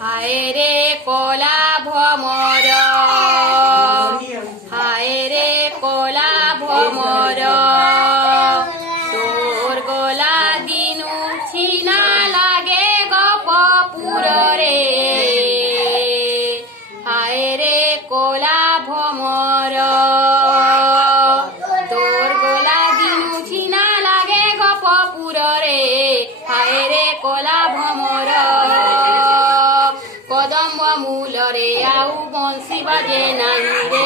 হায় রে কলা ভমর, হায় রে কলা ভমর, তোর গলা দিনু ছিনা লাগে গপপুর রে। হায় রে কলা ভমর, তোর গলা দিনু ছিনা লাগে গপপুর রে। হায় রে কলা ভমর, কদম্ব মূলরে আউ বଂশী বাজে নাই রে।